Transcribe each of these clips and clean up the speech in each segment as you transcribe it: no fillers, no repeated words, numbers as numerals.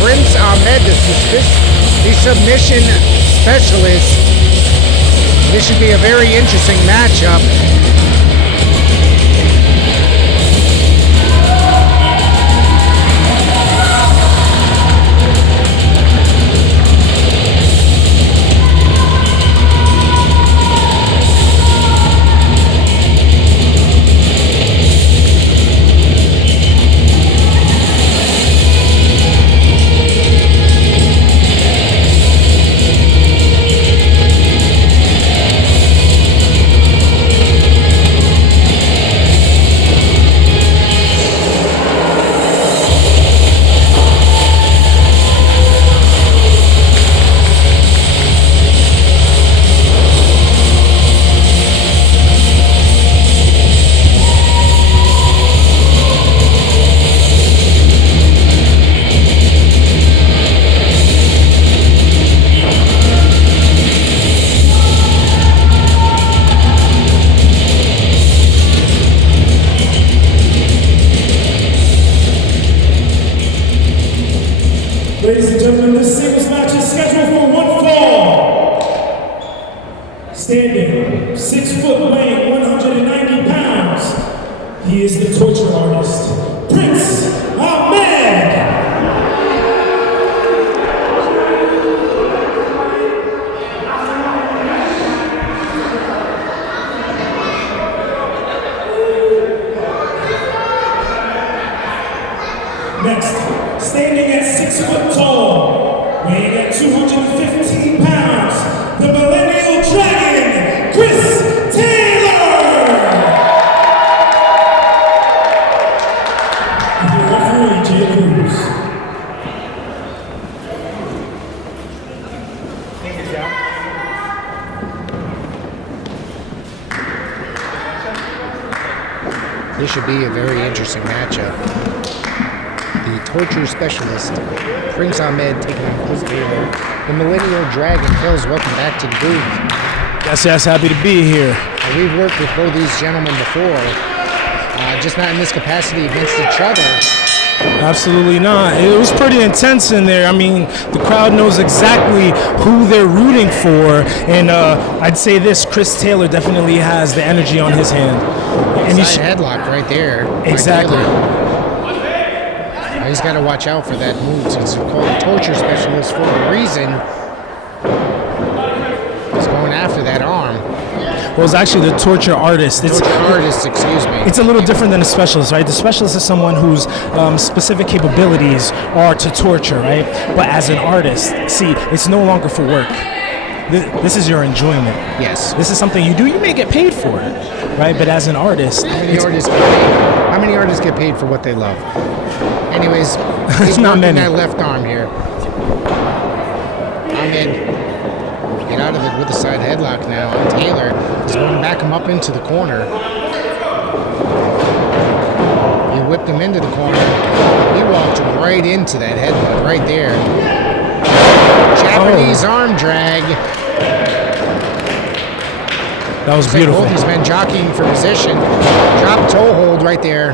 Prince Ahmed, the submission specialist. This should be a very interesting matchup. Ladies and gentlemen, this singles match is scheduled for one fall. Standing, 6 foot, weighing 190 pounds, he is the torture artist, Prince Ahmed. Next, standing at 6 foot tall, weighing at 215 pounds, the Millennial Dragon, Chris Taylor! And the referee, Jay Cruz. Thank you, John. This should be a very interesting matchup. The torture specialist, Prince Ahmed, taking on Chris Taylor. The Millennial Dragon. Phils, welcome back to the booth. Yes, happy to be here. We've worked with both these gentlemen before, just not in this capacity against each other. Absolutely not. It was pretty intense in there. I mean, the crowd knows exactly who they're rooting for, and I'd say this: Chris Taylor definitely has the energy on his hand. And Side headlock right there. Exactly. He's got to watch out for that move. It's called a torture specialist for a reason. He's going after that arm. Well, it's actually the torture artist. Excuse me. It's a little different than a specialist, right? The specialist is someone whose specific capabilities are to torture, right? But as an artist, see, it's no longer for work. This is your enjoyment. Yes. This is something you do. You may get paid for it, right? But as an artist, how many artists get paid for what they love? Anyways, he's not many. That left arm here. Ahmed, get out of it with a side headlock now. And Taylor is going to back him up into the corner. He whipped him into the corner. He walked right into that headbutt right there. Japanese arm drag. That was beautiful. Both these men jockeying for position. Drop toe hold right there.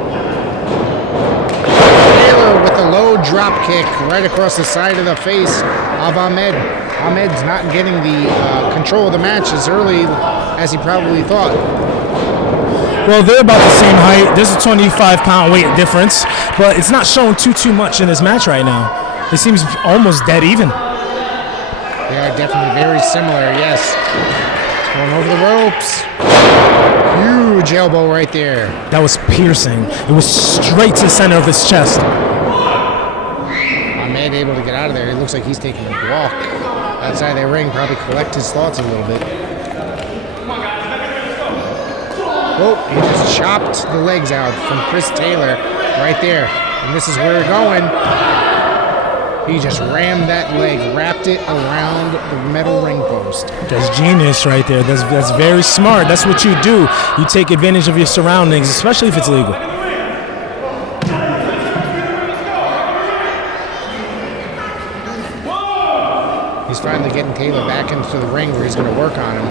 Taylor with a low drop kick right across the side of the face of Ahmed. Ahmed's not getting the control of the match as early as he probably thought. Well, they're about the same height. There's a 25-pound weight difference, but it's not showing too much in this match right now. It seems almost dead even. They are definitely very similar, yes. Going over the ropes. Huge elbow right there. That was piercing. It was straight to the center of his chest. Ahmed able to get out of there. It looks like he's taking a walk outside that ring, probably collect his thoughts a little bit. Oh, he just chopped the legs out from Chris Taylor right there. And this is where we're going. He just rammed that leg, wrapped it around the metal ring post. That's genius right there. That's very smart. That's what you do. You take advantage of your surroundings, especially if it's legal. He's finally getting Taylor back into the ring where he's going to work on him.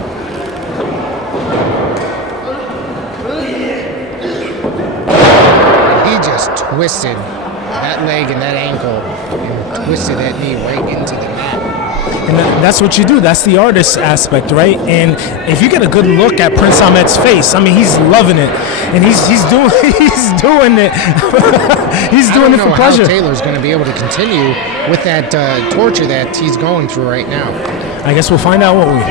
He just twisted that leg and that ankle and twisted that knee right into the mat. And that's what you do. That's the artist aspect, right? And if you get a good look at Prince Ahmed's face, I mean, he's loving it, and he's doing doing it. He's doing it for pleasure. I don't know how Taylor's going to be able to continue with that torture that he's going through right now. I guess we'll find out, won't we?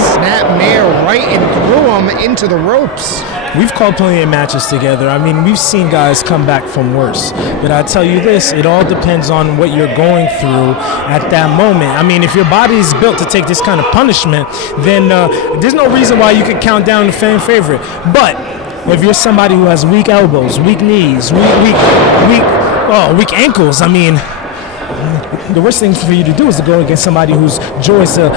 Snapmare right and threw him into the ropes. We've called plenty of matches together. I mean, we've seen guys come back from worse. But I tell you this, it all depends on what you're going through at that moment. I mean, if your body is built to take this kind of punishment, then there's no reason why you could count down the fan favorite. But if you're somebody who has weak elbows, weak knees, weak ankles, I mean, the worst thing for you to do is to go against somebody whose joy is to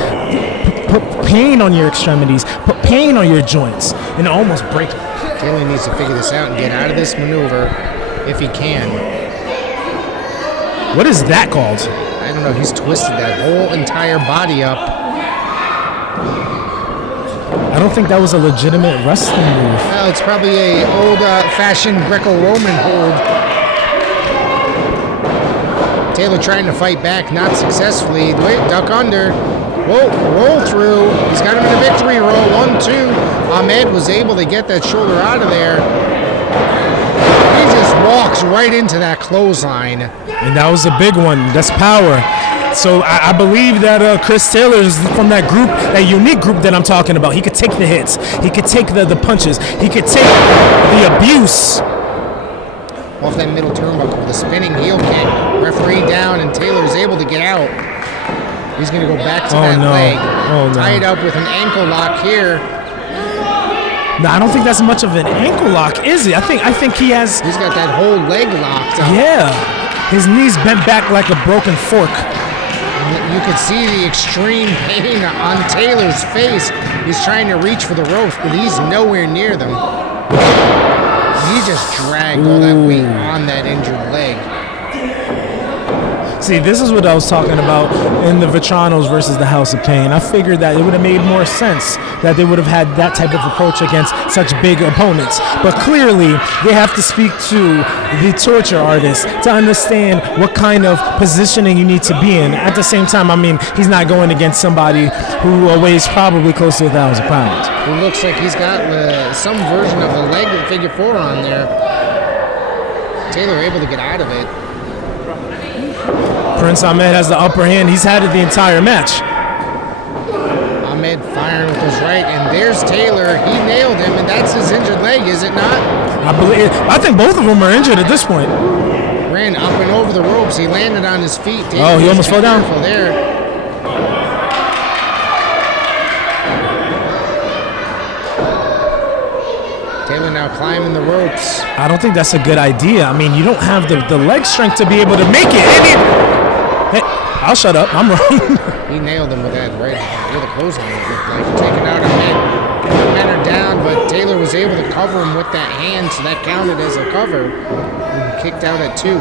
put pain on your extremities, put pain on your joints, and almost break them. Taylor needs to figure this out and get out of this maneuver if he can. What is that called? I don't know. He's twisted that whole entire body up. I don't think that was a legitimate wrestling move. Well, it's probably a old-fashioned Greco-Roman hold. Taylor trying to fight back, not successfully. Wait, duck under. Whoa, roll through. He's got him in a victory roll. 1-2. Ahmed was able to get that shoulder out of there. He just walks right into that clothesline. And that was a big one. That's power. So I believe that Chris Taylor is from that group, that unique group that I'm talking about. He could take the hits. He could take the punches. He could take the abuse. Off that middle turnbuckle with a spinning heel kick. Referee down, and Taylor is able to get out. He's going to go back to that leg. Tie it up with an ankle lock here. No, I don't think that's much of an ankle lock, is it? I think he has... He's got that whole leg locked up. Yeah. His knees bent back like a broken fork. You could see the extreme pain on Taylor's face. He's trying to reach for the ropes, but he's nowhere near them. He just dragged all that weight on that injured leg. See, this is what I was talking about in the Vetranos versus the House of Pain. I figured that it would have made more sense that they would have had that type of approach against such big opponents. But clearly, they have to speak to the torture artist to understand what kind of positioning you need to be in. At the same time, I mean, he's not going against somebody who weighs probably close to 1,000 pounds. It looks like he's got some version of the leg figure 4 on there. Taylor able to get out of it. Prince Ahmed has the upper hand. He's had it the entire match. Ahmed firing with his right, and there's Taylor. He nailed him, and that's his injured leg, is it not? I think both of them are injured at this point. Ran up and over the ropes. He landed on his feet. Taylor he almost fell down. There. Taylor now climbing the ropes. I don't think that's a good idea. I mean, you don't have the leg strength to be able to make it. Hey, I'll shut up. I'm wrong. He nailed him with that right with a clothesline. It looked like taking out a head. Men are down, but Taylor was able to cover him with that hand, so that counted as a cover. And kicked out at 2.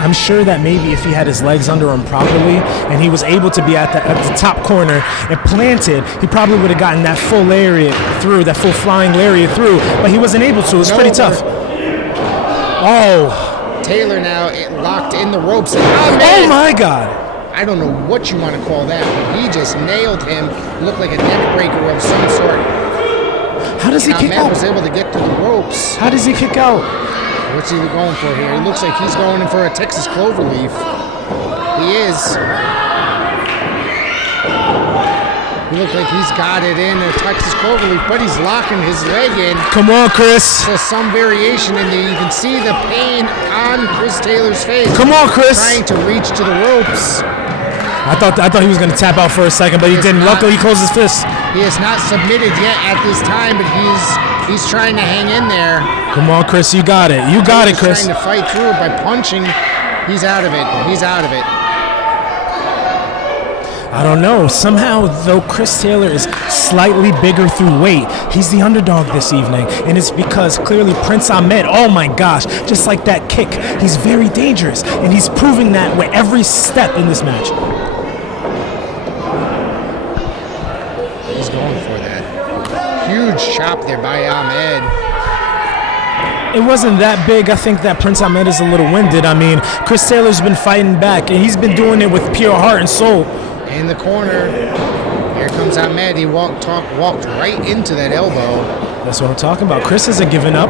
I'm sure that maybe if he had his legs under him properly and he was able to be at the top corner and planted, he probably would have gotten that full lariat through, that full flying lariat through, but he wasn't able to. It was pretty tough. Oh. Taylor now locked in the ropes. And oh my God. I don't know what you want to call that, but he just nailed him. Looked like a neck breaker of some sort. How does he kick out? was able to get to the ropes. How does he kick out? What's he going for here? He looks like he's going in for a Texas cloverleaf. He is. He looks like he's got it in a Texas cloverleaf, but he's locking his leg in. Come on, Chris. So some variation in there. You can see the pain on Chris Taylor's face. Come on, Chris. Trying to reach to the ropes. I thought he was going to tap out for a second, but he didn't. Luckily, he closed his fist. He has not submitted yet at this time, but he's trying to hang in there. Come on, Chris. You got it. You got it, Chris. He's trying to fight through it by punching. He's out of it. He's out of it. I don't know. Somehow, though, Chris Taylor is slightly bigger through weight. He's the underdog this evening, and it's because clearly Prince Ahmed, oh my gosh, just like that kick, he's very dangerous, and he's proving that with every step in this match. He's going for that. Huge chop there by Ahmed. It wasn't that big. I think that Prince Ahmed is a little winded. I mean, Chris Taylor's been fighting back, and he's been doing it with pure heart and soul. In the corner, here comes Ahmed. He walked right into that elbow. That's what I'm talking about. Chris isn't giving up.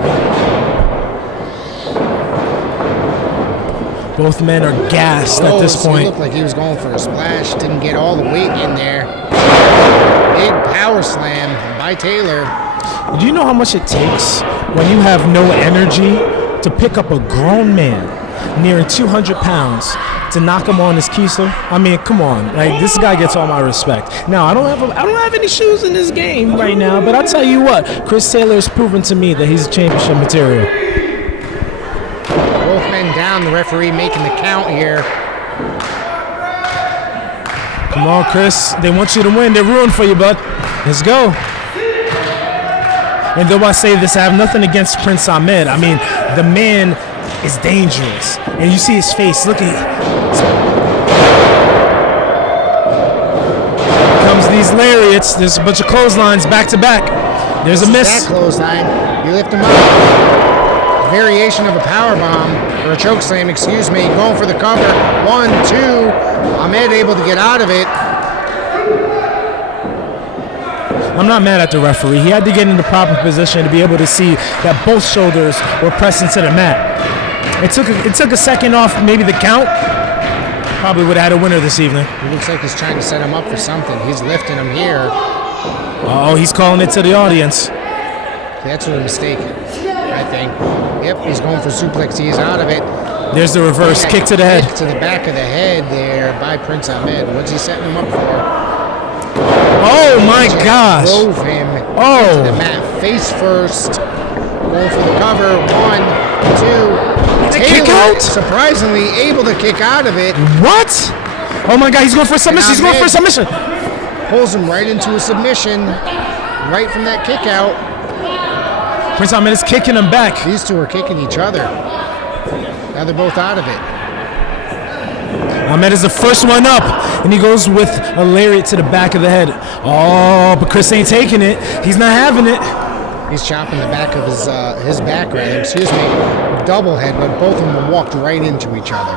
Both men are gassed at this point. He looked like he was going for a splash. Didn't get all the weight in there. Big power slam by Taylor. Do you know how much it takes when you have no energy to pick up a grown man nearing 200 pounds to knock him on his keister? I mean, come on. Like, this guy gets all my respect. Now, I don't have any shoes in this game right now, but I'll tell you what, Chris Taylor has proven to me that he's championship material. Both men down, the referee making the count here. Come on, Chris. They want you to win. They're rooting for you, bud. Let's go. And though I say this, I have nothing against Prince Ahmed. I mean, the man is dangerous. And you see his face. Look at comes these lariats. There's a bunch of clotheslines back to back. There's a miss. That clothesline. You lift him up. Variation of a power bomb, or a choke slam, excuse me. Going for the cover. 1, 2. Ahmed able to get out of it. I'm not mad at the referee. He had to get in the proper position to be able to see that both shoulders were pressed into the mat. It took a second off, maybe the count. Probably would have had a winner this evening. It looks like he's trying to set him up for something. He's lifting him here. Oh, he's calling it to the audience. That's a mistake, I think. Yep, he's going for suplex. He is out of it. There's the reverse kick to the head. Kick to the back of the head there by Prince Ahmed. What's he setting him up for? Oh my gosh! Drove him to the mat face first. Going for the cover. 1, 2. Kick out? Surprisingly able to kick out of it. What? Oh my God! He's going for a submission. He's going for a submission. Pulls him right into a submission, right from that kick out. Prince Ahmed is kicking him back. These two are kicking each other. Now they're both out of it. Ahmed is the first one up, and he goes with a lariat to the back of the head. Oh, but Chris ain't taking it. He's not having it. He's chopping the back of his back, rather. Excuse me. Double head, but both of them walked right into each other.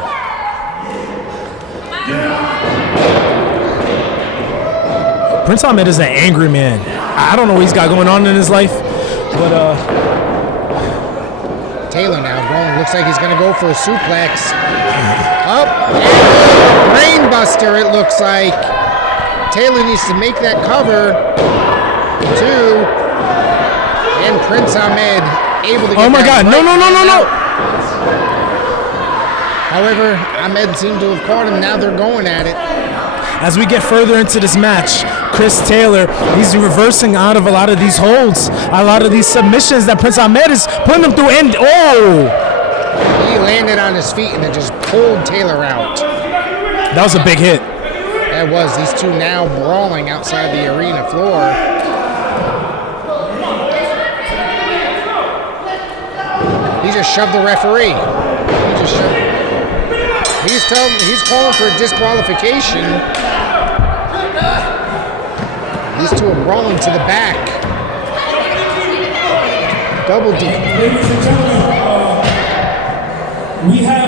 Prince Ahmed is an angry man. I don't know what he's got going on in his life, but Taylor now going. Looks like he's going to go for a suplex. Up, and brainbuster, it looks like. Taylor needs to make that cover. 2. And Prince Ahmed able to get oh my God, no. However, Ahmed seemed to have caught him. Now they're going at it. As we get further into this match, Chris Taylor, he's reversing out of a lot of these holds, a lot of these submissions that Prince Ahmed is putting him through. And he landed on his feet and then just pulled Taylor out. That was a big hit. That was. These two now brawling outside the arena floor. He just shoved the referee. He's calling for a disqualification. These two are brawling to the back. Double D. Ladies and gentlemen, we have